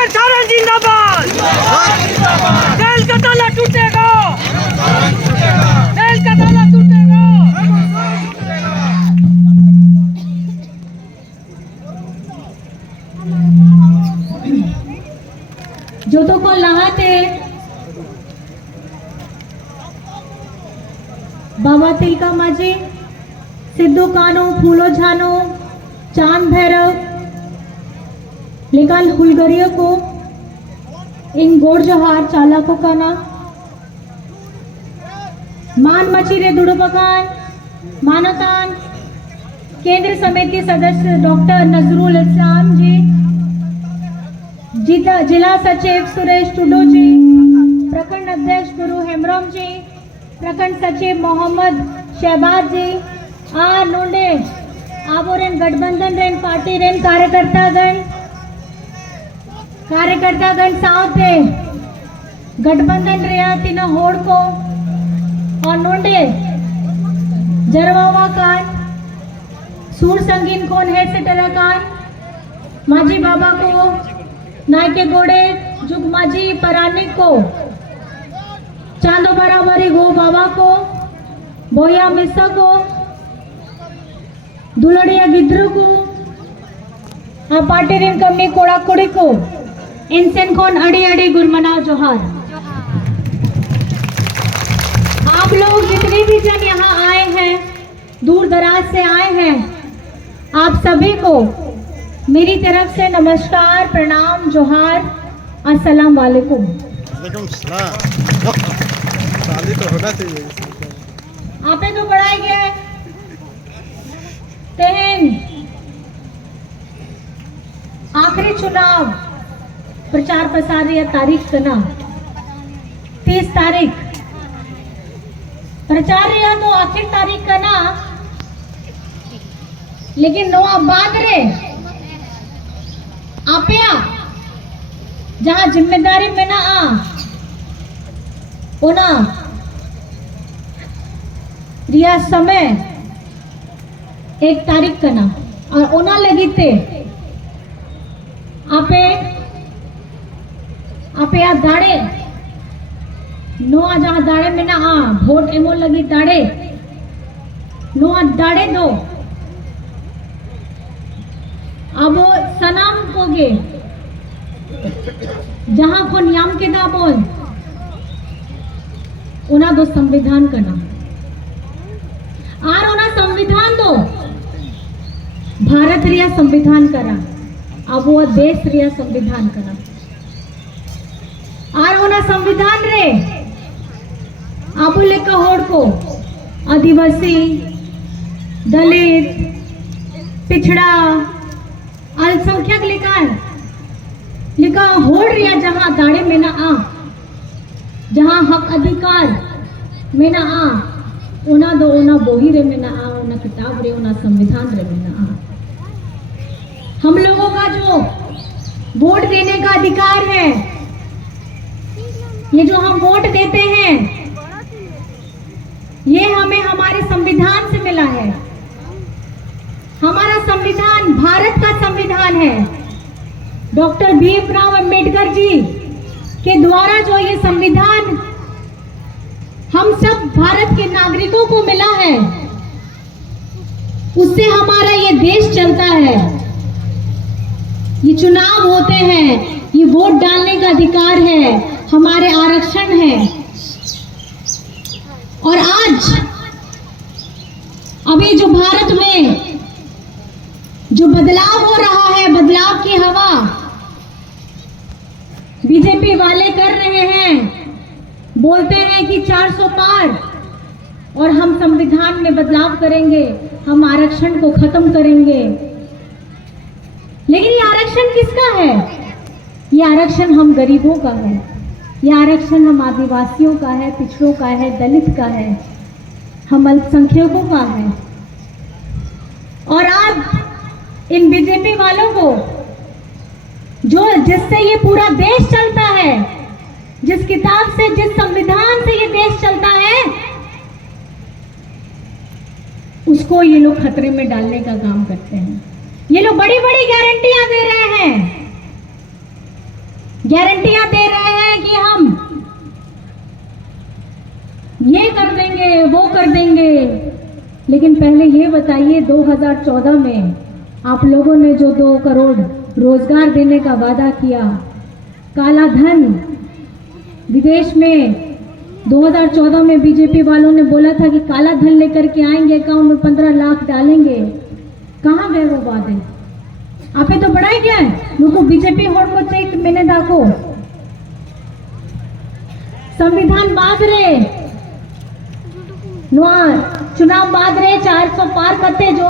Doctor Saran जिंदाबाद। Jail का ताला टूटेगा, जेल का ताला टूटेगा। जो तो को लहाते बाबा तिलका माझे सिद्धू कानो फूलो झानो चांद भैरव लेकिन हुलगरियों को इन गोड़ जोहार चालकों का ना मान मचीरे दुड़बकान मानतान केंद्र समिति सदस्य डॉक्टर नजरुल इस्लाम जी, जिला सचिव सुरेश टुडू जी, प्रखंड अध्यक्ष गुरु हेमराम जी, प्रखंड सचिव मोहम्मद शहबाज जी, आ नोंडे आबोरेन गठबंधन रेन पार्टी रेन कार्यकर्तागण साथे गठबंधन रेया तीना होड़ को और नोंडे जरवावा कान सूर संगीन कौन है से टराकान माझी बाबा को नायके गोड़े जुग माझी परानी को चांदो बराबरी गो बाबा को बोया मिसा को दुलड़िया गिद्रू को आ पार्टी रिन कमी कोड़ा कुड़ी को इनसेन कौन अड़ी अड़ी गुरमना जोहार। आप लोग जितने भी जन यहाँ आए हैं, दूर दराज से आए हैं, आप सभी को मेरी तरफ से नमस्कार, प्रणाम, जोहार, अस्सलाम वालेकुम। वालेकुम सलाम। साली तो होना चाहिए। आपे तो पढ़ाई गया तेहन आखिरी चुनाव प्रचार प्रसार या तारीख कना 30 तारीख प्रचार या तो आखिर तारीख कना, लेकिन नो बाद रे आपया जहां जिम्मेदारी में ना आ ओना रिया समय 1 तारीख कना और ओना लगी थे आपे आ दाड़े नो आ जहां दाड़े में ना आ वोट एमो लगी दाड़े नो आ दाड़े दो अब सनाम कोगे जहां को नियम के दा बोल उना दो संविधान करना आर उना संविधान दो भारत रिया संविधान करा अब वो देश रिया संविधान करा आर उना संविधान रे अब लेका होड़ को आदिवासी दलित पिछड़ा अल्पसंख्यक लिखा होड़ रिया जहां दाड़े में ना आ जहां हक अधिकार में ना आ उना दो उना बोही रे में ना आ उना किताब रे उना संविधान रे में ना आ। हम लोगों का जो वोट देने का अधिकार है, ये जो हम वोट देते हैं, ये हमें हमारे संविधान से मिला है। हमारा संविधान भारत का संविधान है। डॉक्टर भीमराव अंबेडकर जी के द्वारा जो ये संविधान हम सब भारत के नागरिकों को मिला है, उससे हमारा ये देश चलता है। ये चुनाव होते हैं, ये वोट डालने का अधिकार है, हमारे आरक्षण है। और आज अभी जो भारत में जो बदलाव हो रहा है, बदलाव की हवा बीजेपी वाले कर रहे हैं, बोलते हैं कि 400 पार और हम संविधान में बदलाव करेंगे, हम आरक्षण को खत्म करेंगे। लेकिन ये आरक्षण किसका है? ये आरक्षण हम गरीबों का है, ये आरक्षण हम आदिवासियों का है, पिछड़ों का है, दलित का है, हम अल्पसंख्यकों का है। और आप इन बीजेपी वालों को जो जिससे ये पूरा देश चलता है, जिस किताब से, जिस संविधान से ये देश चलता है, उसको ये लोग खतरे में डालने का काम करते हैं। ये लोग बड़ी बड़ी गारंटियां दे रहे हैं गारंटियां दे रहे हैं कि हम ये कर देंगे वो कर देंगे, लेकिन पहले ये बताइए 2014 में आप लोगों ने जो 2 करोड़ रोजगार देने का वादा किया, काला धन विदेश में 2014 में बीजेपी वालों ने बोला था कि काला धन लेकर के आएंगे, अकाउंट में 15 लाख डालेंगे, कहाँ गए वो वादे? आपे तो बढ़ाई क्या है लोगों बीजेपी होड़ को चेक मैंने दाखो संविधान बाद रे चुनाव बाद रे 400 पार करते जो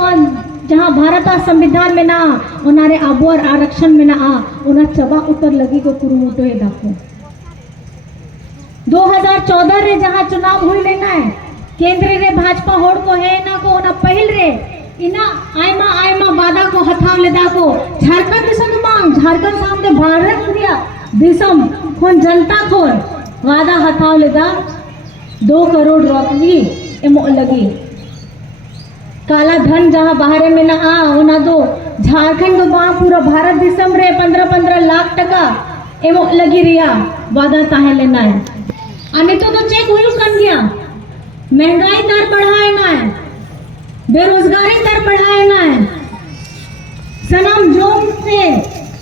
जहाँ भारत संविधान में ना उनारे आबू और आरक्षण में ना उन्हें चबा उतर लगी को कुरुमुटो है दाखो 2014 रे जहाँ चुनाव हुई लेना है केंद्र रे भाजपा होड़ को है ना को ना पहल रे इना आयमा वादा को हथाव लेदा को झारखंड दिसम मांग झारखंड सामने भारत दिया दिसम खोन जनता खोन वादा हथाव लेदा 2 करोड़ रोकली एमो लगी काला धन जहाँ बाहर में ना ओना दो झारखंड को वहाँ पूरा भारत दिसम रे 15 लाख टका एमो लगी रिया वादा ताहे लेना है अने तो चेक हुई कर गया महंगाई दर बढ़ाए ना है बेरोजगारी दर बढ़ाए ना है सनम जोम से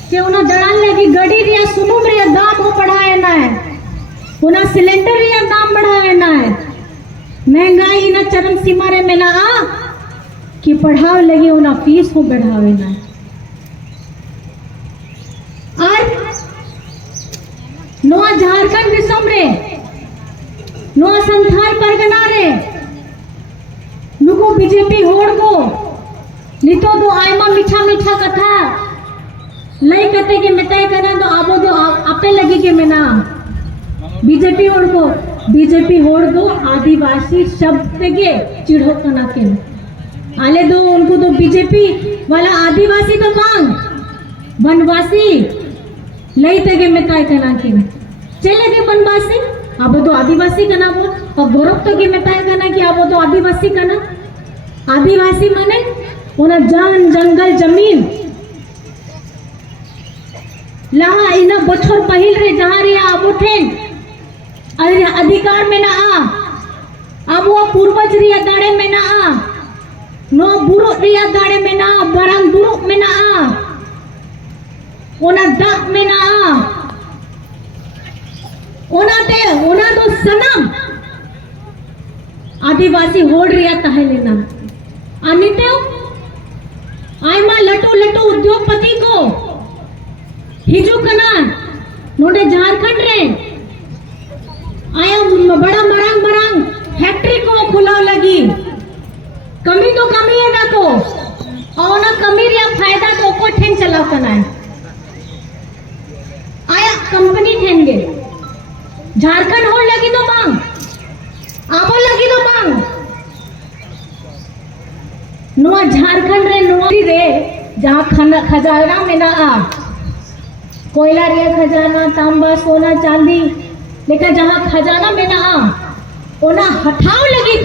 कि उन्हें दड़ान लगी गड़ी रिया सुनुम रिया दाम हो बढ़ाए ना है उन्हें सिलेंडर रिया दाम बढ़ाए ना है महंगाई ना चरम सीमा रे में ना कि पढ़ाव लगी उन्हें फीस हो बढ़ावे ना और नोआ झारखंड दिसम रे नोआ संथाल परगना रे नुको बीजेपी होड़ को नितो दो आयमा मीठा कथा लई कते के मिटाई करना तो आबो दो आपे लगी के मेना बीजेपी होड़ को आदिवासी शब्द के चिढ़ो कना के आले दो उनको तो बीजेपी वाला आदिवासी तो मांग वनवासी लई तगे मिटाई करना के चले गए वनवासी अब तो आदिवासी का ना बोल और गौरव तो की मिटाई करना कि अब तो आदिवासी का ना आदिवासी माने उन्हें जान जंगल जमीन लहा इना बछर पहिल रे जहाँ रे अब उठे अरे अधिकार में ना अब वो पूर्वज रिया दाड़े में ना नो बुरु रिया दाड़े में ना बरंग बुरु में ना ओना दाग में ना ओना तो सनम आदिवासी होड़ रिया ताहे लेना अनिते आयमा लटू उद्योगपति को हिजू कना नोडे झारखंड रे आया बड़ा मरांग फैक्ट्री को खुलाव लगी कमी तो कमी है ना को और ना कमी रिया फायदा तो को ठेन चलाव कना है आया कंपनी ठेन गे झारखंड होड़ लगी तो मांग आबो लगी तो मांग नुआ झारखंड रे नुआरी रे जहाँ खजाना में ना कोयला रिया खजाना तांबा सोना चांदी लेकिन जहाँ खजाना में ना ओना हथाव लगी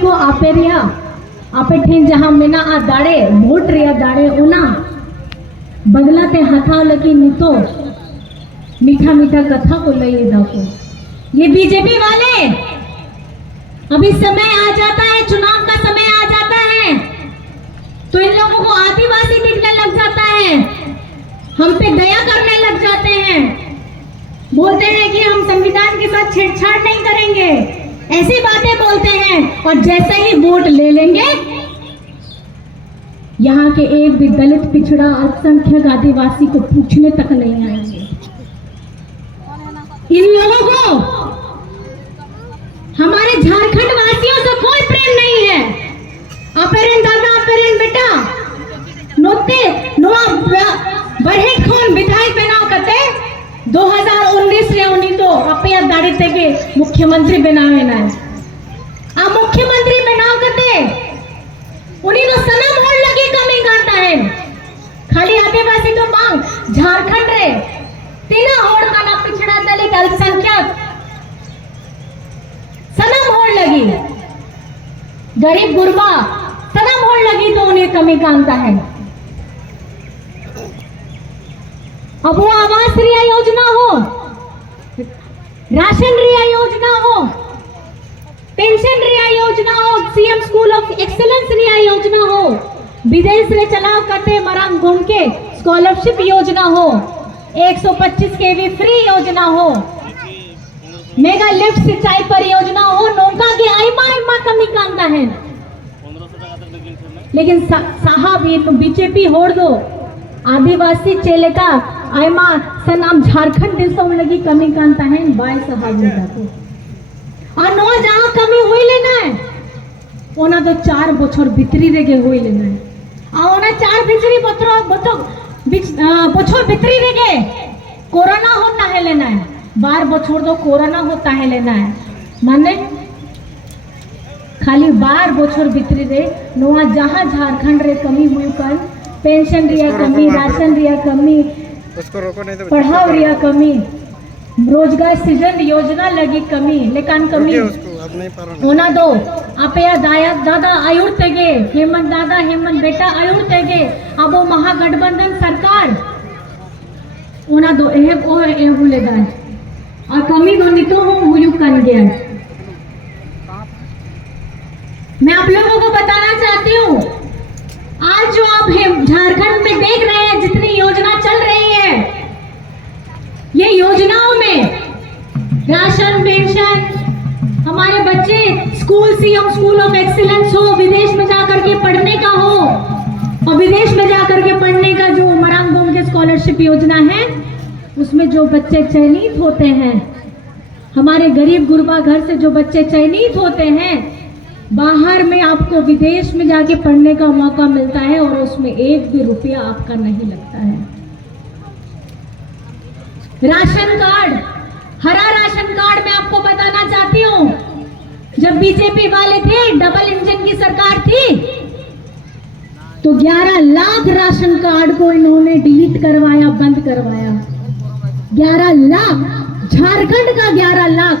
को आपे रिया आपे ठेन जहाँ में ना दाड़े वोट रिया दाड़े ओना बदला ते हथाव लगी नितो मीठा कथा को लइए दाको ये बीजेपी वाले अभी समय आ जाता है चुनाव का समय आ जाता है तो इन लोगों को आदिवासी दिखने लग जाता है हम पे दया करने लग जाते हैं बोलते हैं कि हम संविधान के साथ छेड़छाड़ नहीं करेंगे ऐसी बातें बोलते हैं और जैसे ही वोट ले लेंगे यहाँ के एक भी दलित पिछड़ा अल्पसंख्यक आदिवासी को पूछने तक नहीं आएंगे इन लोगों को हमारे झारखंड वासियों से कोई प्रेम नहीं है अपेरेन दादा अपेरेन बेटा नोते नोआ बढ़े खोन विधायक बनाओ करते 2019 रे उन्हीं तो अपने दाड़ी तेगे मुख्यमंत्री बनावे ना आ मुख्यमंत्री बनाओ करते उन्हीं तो सनम होड़ लगी कमी करता है खाली आदिवासी तो मांग झारखंड रे तीना होड़ का ना पिछड़ा दलित अल्पसंख्यक सनम होड़ लगी गरीब गुरबा सनम होड़ लगी तो उन्हें कमी कांता है अब वो आवास रिया योजना हो, राशन रिया योजना हो, पेंशन रिया योजना हो, सीएम स्कूल ऑफ एक्सीलेंस रिया योजना हो, विदेश रे चलाव करते मरांग घूम के स्कॉलरशिप योजना हो, 125 केवी फ्री योजना हो, मेगा लिफ्ट सिंचाई परियोजना हो, नौका के आईमा कमी कांदा है। लेकिन साहब ये तो बीजेपी होड़ दो आदिवासी चेलेका आईमा से नाम झारखंड दिसों लगी कमी कांता है बाय साहब ने जातो और नो जहां कमी हुई लेना है ओना तो 4 बछर भीतरी रेगे हुई लेना है आ ओना 4 भीतरी बछर भीतरी रेगे कोरोना होना है लेना है 12 बछर तो कोरोना होता है लेना है माने खाली 12 बछर भीतरी रे नोआ जहां झारखंड रे कमी हुई कर पेंशन रिया कमी, राशन रिया कमी, उसको रोको नहीं तो पढ़ाओ रिया कमी, रोजगार सृजन योजना लगी कमी, लेकिन कमी उसको अब नहीं पारो होना दो आप या दादा आयुर तेगे हेमंत दादा हेमंत बेटा आयुर तेगे अब वो महागठबंधन सरकार होना दो एह बोलेगा और कमी दो नितो हो मुयुक कर गया। मैं आप लोगों को बताना चाहती हूँ आज जो आप झारखंड में देख रहे हैं जितनी योजना चल रही है ये योजनाओं में राशन पेंशन हमारे बच्चे school CM school of excellence हो विदेश में जाकर के पढ़ने का हो और विदेश में जाकर के पढ़ने का जो मरांग बोम के स्कॉलरशिप योजना है उसमें जो बच्चे चयनित होते हैं हमारे गरीब गुरबा घर से जो बच्चे चयनित होते हैं बाहर में आपको विदेश में जाके पढ़ने का मौका मिलता है और उसमें 1 भी रुपया आपका नहीं लगता है। राशन कार्ड हरा राशन कार्ड मैं आपको बताना चाहती हूँ जब बीजेपी वाले थे डबल इंजन की सरकार थी तो 11 लाख राशन कार्ड को इन्होंने डिलीट करवाया बंद करवाया 11 लाख झारखंड का 11 लाख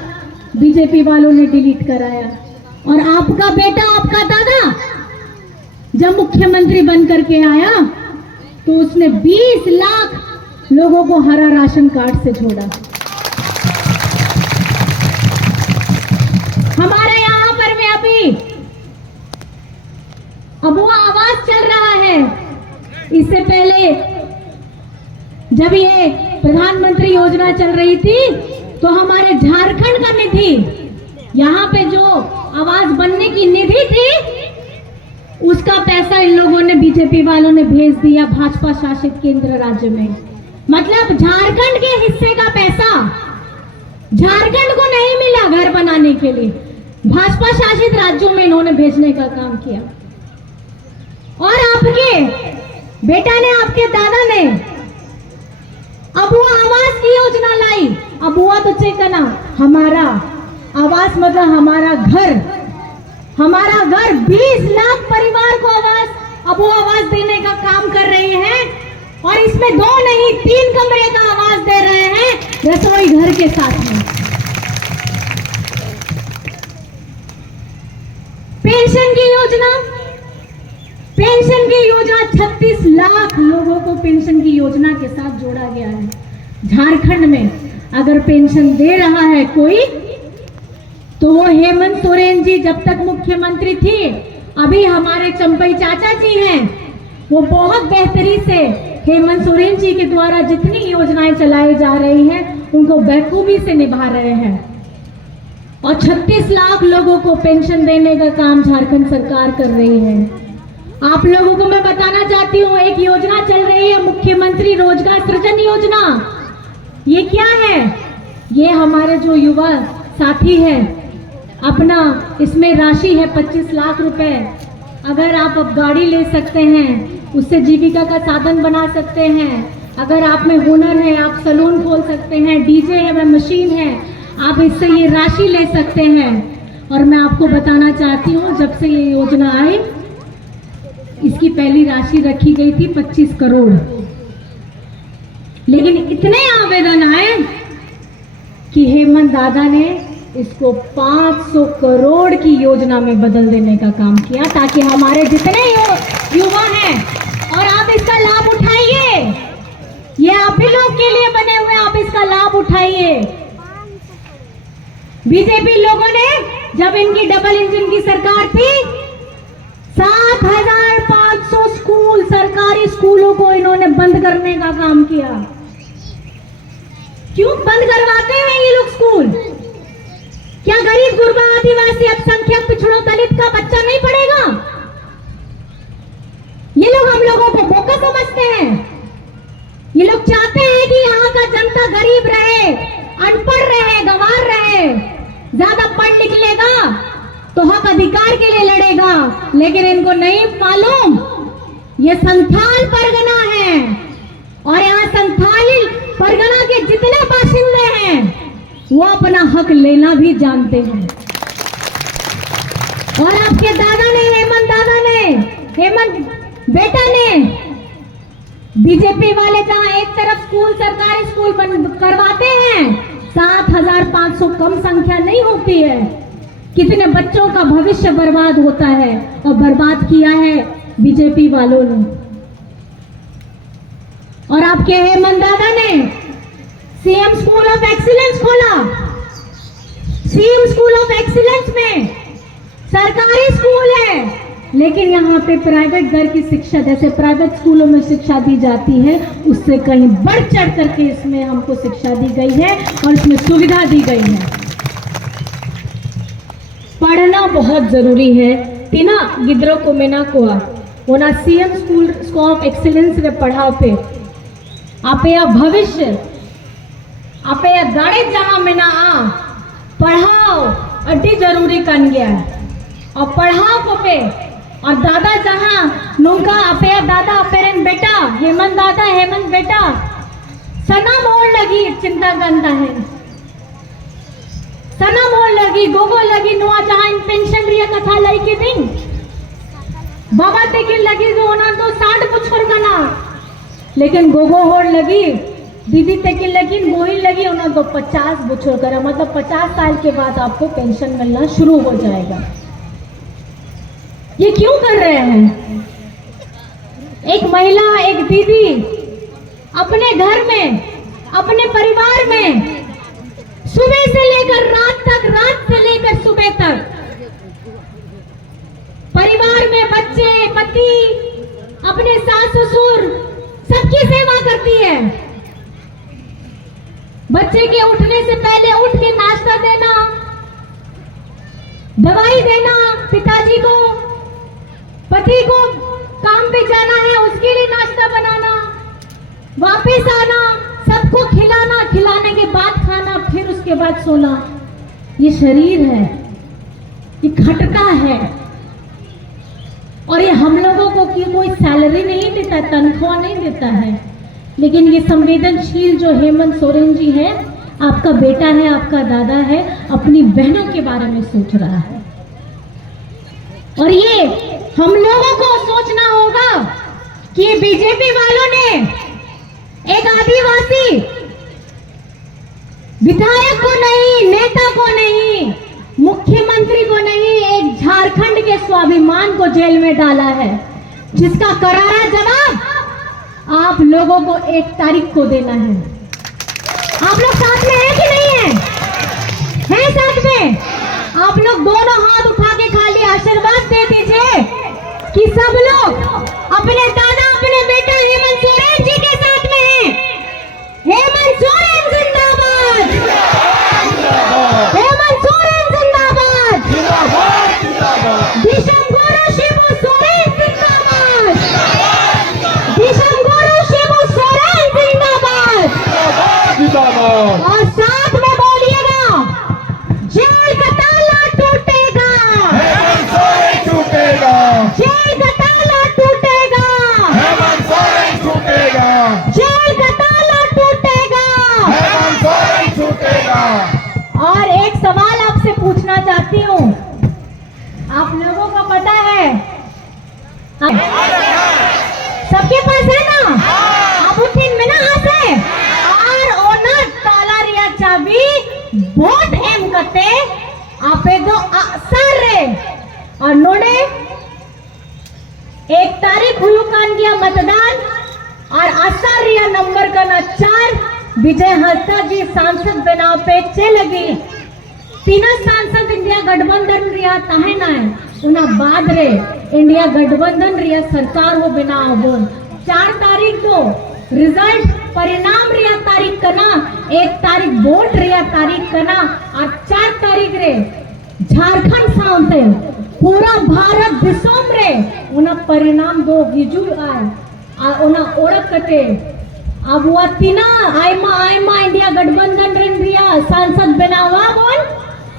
बीजेपी वालों ने डिलीट कराया और आपका बेटा आपका दादा जब मुख्यमंत्री बन करके आया तो उसने 20 लाख लोगों को हरा राशन कार्ड से छोड़ा। हमारे यहाँ पर में अभी अब वो आवाज चल रहा है इससे पहले जब ये प्रधानमंत्री योजना चल रही थी तो हमारे झारखंड का निधि यहाँ पे जो आवाज बनने की निधि थी उसका पैसा इन लोगों ने बीजेपी वालों ने भेज दिया भाजपा शासित केंद्र राज्य में मतलब झारखंड के हिस्से का पैसा झारखंड को नहीं मिला घर बनाने के लिए भाजपा शासित राज्यों में इन्होंने भेजने का काम किया और आपके बेटा ने आपके दादा ने अब वो आवास की योजना लाई अब हुआ तो चेकना हमारा आवास मतलब हमारा घर 20 लाख परिवार को आवास अब वो आवास देने का काम कर रही है और इसमें 2 नहीं 3 कमरे का आवास दे रहे हैं रसोई घर के साथ में। पेंशन की योजना 36 लाख लोगों को पेंशन की योजना के साथ जोड़ा गया है। झारखंड में अगर पेंशन दे रहा है कोई तो वो हेमंत सोरेन जी जब तक मुख्यमंत्री थी अभी हमारे चंपई चाचा जी हैं वो बहुत बेहतरी से हेमंत सोरेन जी के द्वारा जितनी योजनाएं चलाई जा रही हैं उनको बखूबी से निभा रहे हैं और 36 लाख लोगों को पेंशन देने का काम झारखंड सरकार कर रही है। आप लोगों को मैं बताना चाहती हूँ एक योजना चल रही है मुख्यमंत्री रोजगार सृजन योजना। ये क्या है? ये हमारे जो युवा साथी है अपना इसमें राशि है 25 लाख रुपए। अगर आप अब गाड़ी ले सकते हैं उससे जीविका का साधन बना सकते हैं। अगर आप में हुनर है आप सैलून खोल सकते हैं, डीजे है मशीन है, आप इससे ये राशि ले सकते हैं। और मैं आपको बताना चाहती हूँ जब से ये योजना आई इसकी पहली राशि रखी गई थी 25 करोड़, लेकिन इतने आवेदन आए कि हेमंत दादा ने इसको 500 करोड़ की योजना में बदल देने का काम किया ताकि हमारे जितने युवा हैं और आप इसका लाभ उठाइए। ये आप ही लोग आपके लिए बने हुए हैं, आप इसका लाभ उठाइए। बीजेपी लोगों ने जब इनकी डबल इंजन की सरकार थी 7,500 स्कूल, सरकारी स्कूलों को इन्होंने बंद करने का काम किया। क्यों बंद करवाते हैं ये लोग स्कूल? क्या गरीब गुरबा आदिवासी अल्पसंख्यक पिछड़ों दलित का बच्चा नहीं पढ़ेगा? ये लोग हम लोगों को बोका समझते हैं। ये लोग चाहते हैं कि यहाँ का जनता गरीब रहे, अनपढ़ रहे, गंवार रहे। ज्यादा पढ़ लिख लेगा तो हक अधिकार के लिए लड़ेगा, लेकिन इनको नहीं मालूम ये संथाल परगना है और यहाँ संथाली परगना के जितने बाशिंदे हैं वो अपना हक लेना भी जानते हैं। और आपके दादा ने, हेमंत बेटा ने, बीजेपी वाले जहां एक तरफ स्कूल, सरकारी स्कूल बंद करवाते हैं, 7,500 कम संख्या नहीं होती है। कितने बच्चों का भविष्य बर्बाद होता है और बर्बाद किया है बीजेपी वालों ने। और आपके हेमंत दादा ने सीएम स्कूल ऑफ एक्सीलेंस खोला। सीएम स्कूल ऑफ एक्सीलेंस में सरकारी स्कूल है, लेकिन यहाँ पे प्राइवेट घर की शिक्षा, जैसे प्राइवेट स्कूलों में शिक्षा दी जाती है, उससे कहीं बढ़ चढ़ करके इसमें हमको शिक्षा दी गई है और इसमें सुविधा दी गई है। पढ़ना बहुत जरूरी है। तीना गिद्रो को मेना कोआ ओना सीएम स्कूल ऑफ एक्सीलेंस रे पढ़ाओ पे आपे भविष्य आपे गाड़े जहां मेना आ पढ़ाओ अड्डी जरूरी कन गया है और पढ़ाओ को पे। और दादा जहां नुका आपे दादा अपेरन बेटा हेमंत बेटा सना मोड़ लगी चिंता करता है, सना मोड़ लगी गोगो लगी नुआ जहां इन पेंशन रिया कथा लाई के दिन बाबा तेकिन लगी जो ओना तो 60 पुछर गना, लेकिन गोगो होड़ लगी दीदी तेकिन लगी गोहिल लगी ओना तो 50 बुछर करा, मतलब 50 साल के बाद आपको पेंशन मिलना शुरू हो जाएगा। ये क्यों कर रहे हैं? एक महिला, एक दीदी अपने घर में, अपने परिवार में सुबह से लेकर रात तक, रात से लेकर सुबह तक परिवार में बच्चे, पति, अपने सास ससुर सबकी सेवा करती है। बच्चे के उठने से पहले उठ के नाश्ता देना, दवाई देना पिताजी को, पति को काम पे जाना है उसके लिए नाश्ता बनाना, वापस आना, सबको खिलाना, खिलाने के बाद खाना, फिर उसके बाद सोना। ये शरीर है, ये खटका है। और ये हम लोगों को की कोई सैलरी नहीं देता, तनख्वाह नहीं देता है, लेकिन ये संवेदनशील जो हेमंत सोरेन जी है, आपका बेटा है, आपका दादा है, अपनी बहनों के बारे में सोच रहा है। और ये हम लोगों को सोचना होगा कि बीजेपी वालों ने एक आदिवासी विधायक को नहीं, नेता को नहीं, मुख्यमंत्री को नहीं, एक झारखंड के स्वाभिमान को जेल में डाला है, जिसका करारा जवाब आप लोगों को 1 तारीख को देना है। आप लोग साथ में हैं कि नहीं है? हैं साथ में? आप लोग दोनों हाथ उठा के खाली आशीर्वाद दे दीजिए कि सब लोग अपने दादा, अपने बेटा हेमंत सोरेन जी के साथ में हैं। हेमंत सोरेन जिंदाबाद, हेमंत सोरेन जिंदाबाद, दिशम गुरु शिबू सोरेन जिंदाबाद, दिशम गुरु शिबू सोरेन जिंदाबाद। और साथ में बोलिएगा, जेल का ताला टूटेगा, हेमंत सोरेन टूटेगा, जेल का ताला टूटेगा, हेमंत सोरेन टूटेगा, जेल का ताला टूटेगा, हेमंत सोरेन टूटेगा। और एक सवाल आपसे पूछना चाहती हूँ, आप लोगों को पता है, सबके पास है ना? आप उठिन में ना हाथे और ओना ताला रिया चाबी वोट एम करते आपे दो सर रे और नोड़े 1 तारीख हुई कान गया मतदान और आसार रिया नंबर का ना 4 विजय हंसदा जी सांसद बनाव पे चलगी तीना सांसद इंडिया गठबंधन रिया ताहे ना है उना बाद रे इंडिया गठबंधन रिया सरकार हो बनाव बोल 4 तारीख को रिजल्ट परिणाम रिया तारीख कना 1 तारीख वोट रिया तारीख कना और 4 तारीख रे झारखंड साउंटे पूरा भारत दिसोम रे उना परिणाम दो हिजू आए आ उना ओळख कटे अब वो तीना आयमा इंडिया गठबंधन रे रिया सांसद बनावा बोल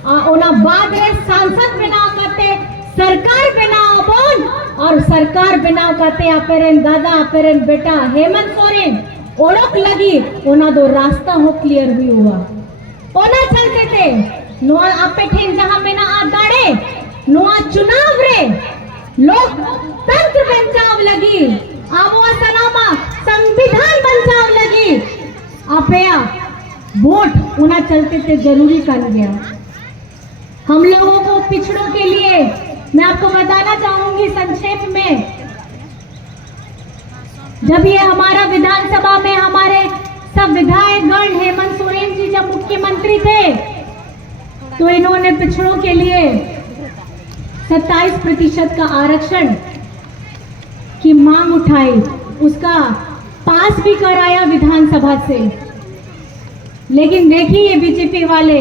आ उना बाद रे सांसद बनाव करते सरकार बनाव बोल और सरकार बनाव करते अपेरेन दादा अपेरेन बेटा हेमंत सोरेन ओळख लगी उना दो रास्ता हो क्लियर भी हुआ ओना चलते थे नोआ आपे ठेन जहां में ना आ गाड़े नोआ चुनाव रे लोकतंत्र बचाव लगी आवो सनामा संविधान बचाव लगी आपया वोट उना चलते थे जरूरी कर गया। हम लोगों को पिछड़ों के लिए मैं आपको बताना चाहूंगी संक्षेप में, जब ये हमारा विधानसभा में हमारे सब विधायक गण हेमंत सोरेन जी जब मुख्यमंत्री थे तो इन्होंने पिछड़ों के लिए 27% का आरक्षण की मांग उठाई, उसका पास भी कराया विधानसभा से। लेकिन देखिए बीजेपी वाले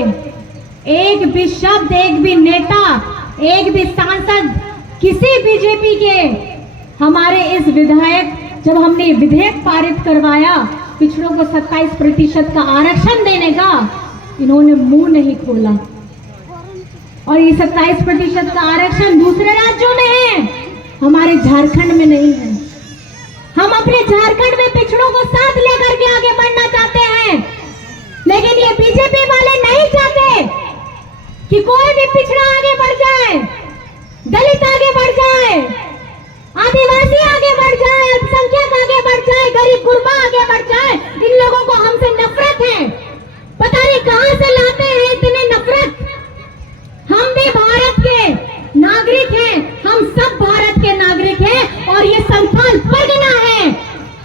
एक भी शब्द, एक भी नेता, एक भी सांसद किसी बीजेपी के हमारे इस विधायक जब हमने विधेयक पारित करवाया पिछड़ों को 27% का आरक्षण देने का, इन्होंने मुंह नहीं खोला। और ये 27% का आरक्षण दूसरे राज्यों में है, हमारे झारखंड में नहीं है। हम अपने झारखंड में पिछड़ों को साथ लेकर के आगे बढ़ना चाहते हैं, लेकिन ये बीजेपी वाले नहीं चाहते कि कोई भी पिछड़ा आगे बढ़ जाए, दलित आगे बढ़ जाए, आदिवासी आगे बढ़ जाए, अल्पसंख्यक आगे बढ़ जाए, गरीब गुरबा आगे बढ़ जाए। इन लोगों को हमसे नफरत है, पता नहीं कहां से लाते हैं इतने नफरत। हम भी भारत के नागरिक हैं, हम सब भारत के नागरिक हैं और ये संथाल परगना है।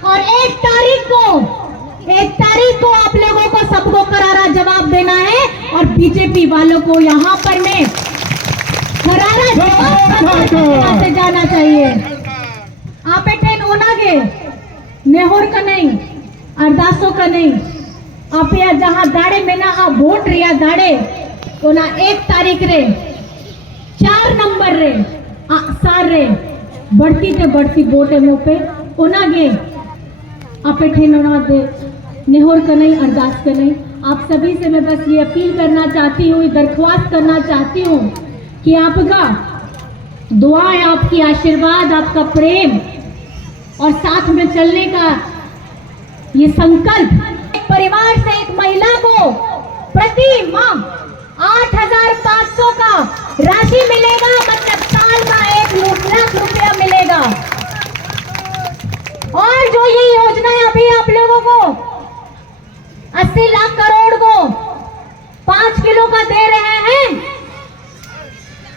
और 1 तारीख को आप लोगों को सबको करारा जवाब देना है और बीजेपी वालों को यहाँ पर में करारा जवाब से जाना चाहिए। आप एटेन ओनागे नेहोर का नहीं, अरदासों का नहीं, आप या जहाँ दाड़े में ना आप वोट रिया दाड़े ओना 1 तारीख रे 4 नंबर रे सार रे बढ़ती ते बढ़ती वोट मुँह पे ओनागे आप एटेन ओना दे नेहोर का नहीं, अरदास का नहीं। आप सभी से मैं बस ये अपील करना चाहती हूँ, दरख्वास्त करना चाहती हूँ कि आपका दुआएं, आपकी आशीर्वाद, आपका प्रेम और साथ में चलने का ये संकल्प। एक परिवार से एक महिला को प्रति माह 8,500 का राशि मिलेगा, मतलब साल का 1 लाख रुपया मिलेगा। और जो ये योजना है अभी आप लोगों को 80 लाख करोड़ को 5 किलो का दे रहे हैं,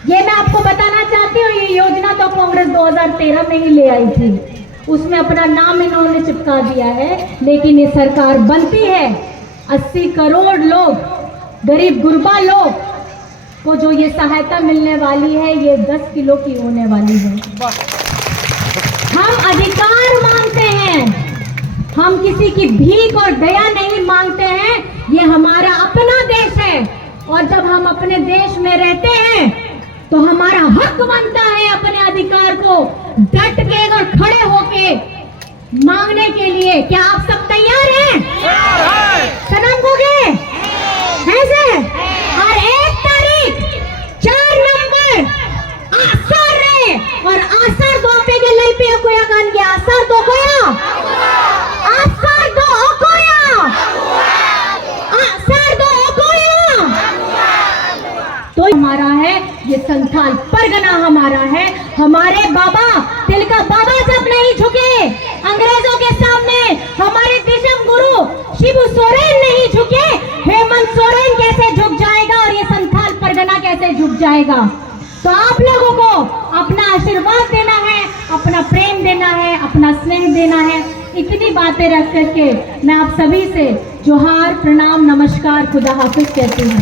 ये मैं आपको बताना चाहती हूँ। ये योजना तो कांग्रेस 2013 में ही ले आई थी, उसमें अपना नाम इन्होंने चिपका दिया है। लेकिन ये सरकार बनती है 80 करोड़ लोग, गरीब गुरबा लोग को जो ये सहायता मिलने वाली है, ये 10 किलो की होने वाली है। हम अधिकार मांगते हैं, हम किसी की भीख और दया नहीं मांगते हैं। ये हमारा अपना देश है और जब हम अपने देश में रहते हैं तो हमारा हक बनता है अपने अधिकार को डट के और खड़े होके मांगने के लिए। क्या आप सब तैयार हैं? सनम होगे हैं सर? और 1 तारीख 4 नंबर आसार रे और आसार दो पे के लई पे कोया गान के आसार दो कोया, आसार दो कोया, आसार दो कोया। तो हमारा है ये संथाल परगना, हमारा है। हमारे बाबा तिलका बाबा जब नहीं झुके अंग्रेजों के सामने, हमारे दिशम गुरु शिबू सोरेन नहीं झुके, हेमंत सोरेन कैसे झुक जाएगा और ये संथाल परगना कैसे झुक जाएगा? तो आप लोगों को अपना आशीर्वाद देना है, अपना प्रेम देना है, अपना स्नेह देना है। इतनी बातें रख करके मैं आप सभी से जोहार, प्रणाम, नमस्कार, खुदा हाफिज कहती हूँ।